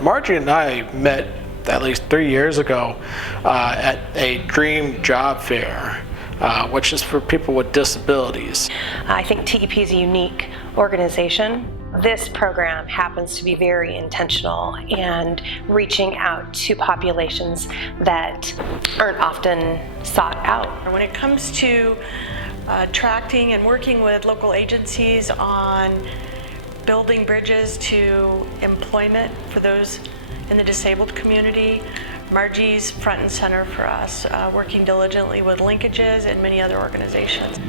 Margie and I met at least 3 years ago at a dream job fair, which is for people with disabilities. I think TEP is a unique organization. This program happens to be very intentional and reaching out to populations that aren't often sought out. When it comes to attracting and working with local agencies on building bridges to employment for those in the disabled community, Margie's front and center for us, working diligently with linkages and many other organizations.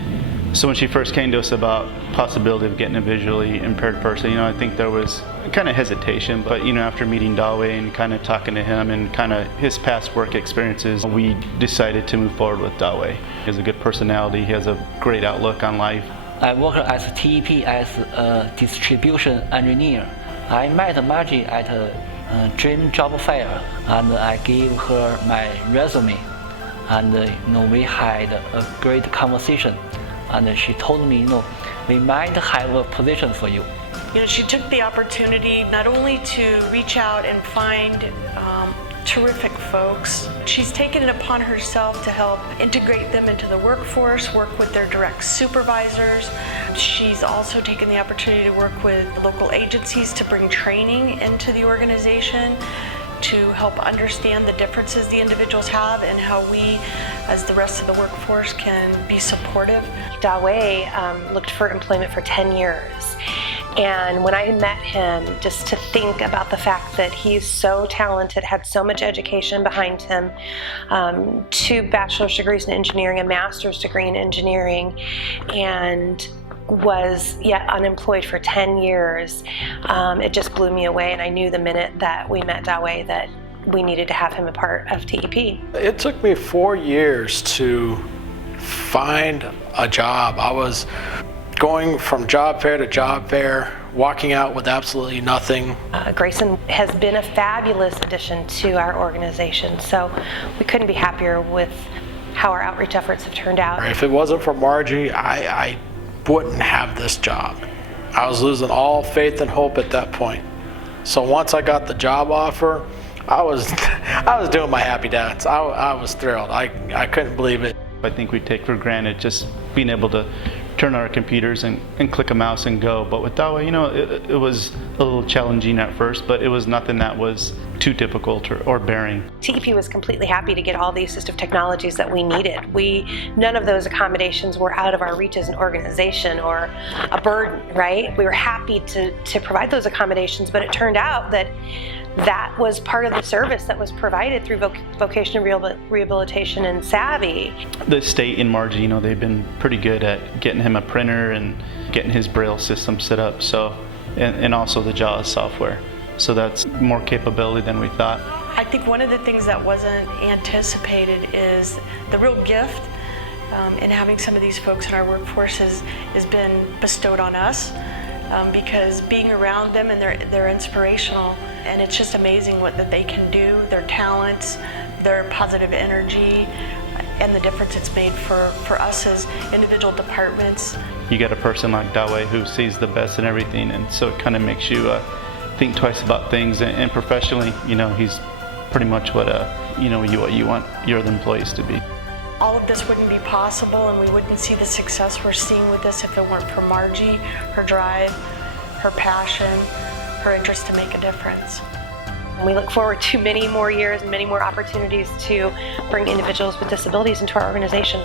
So when she first came to us about possibility of getting a visually impaired person, I think there was kind of hesitation, but after meeting Dawe and kind of talking to him and kind of his past work experiences, we decided to move forward with Dawe. He has a good personality, he has a great outlook on life. I work as TEP as a distribution engineer. I met Margie at a dream job fair and I gave her my resume, and we had a great conversation. And she told me, we might have a position for you. She took the opportunity not only to reach out and find terrific folks, she's taken it upon herself to help integrate them into the workforce, work with their direct supervisors. She's also taken the opportunity to work with local agencies to bring training into the organization, to help understand the differences the individuals have and how we, as the rest of the workforce, can be supportive. Dawe looked for employment for 10 years. And when I met him, just to think about the fact that he's so talented, had so much education behind him, 2 bachelor's degrees in engineering, a master's degree in engineering, and was yet unemployed for 10 years, it just blew me away, and I knew the minute that we met Dawe that we needed to have him a part of TEP. It took me 4 years to find a job. I was going from job fair to job fair, walking out with absolutely nothing. Grayson has been a fabulous addition to our organization, so we couldn't be happier with how our outreach efforts have turned out. If it wasn't for Margie, I wouldn't have this job. I was losing all faith and hope at that point. So once I got the job offer, I was doing my happy dance. I was thrilled. I couldn't believe it. I think we take for granted just being able to turn on our computers and click a mouse and go. But with Dawe, it was a little challenging at first, but it was nothing that was too difficult or bearing. TEP was completely happy to get all the assistive technologies that we needed. None of those accommodations were out of our reach as an organization or a burden, right? We were happy to provide those accommodations, but it turned out that was part of the service that was provided through vocational rehabilitation and Savvy. The state and Margie, they've been pretty good at getting him a printer and getting his Braille system set up, so and also the JAWS software. So that's more capability than we thought. I think one of the things that wasn't anticipated is the real gift in having some of these folks in our workforce has been bestowed on us. Because being around them and they're inspirational, and it's just amazing that they can do, their talents, their positive energy, and the difference it's made for us as individual departments. You get a person like Dawe who sees the best in everything, and so it kind of makes you think twice about things. And professionally, he's pretty much what you want your employees to be. All of this wouldn't be possible, and we wouldn't see the success we're seeing with this if it weren't for Margie, her drive, her passion, her interest to make a difference. We look forward to many more years and many more opportunities to bring individuals with disabilities into our organization.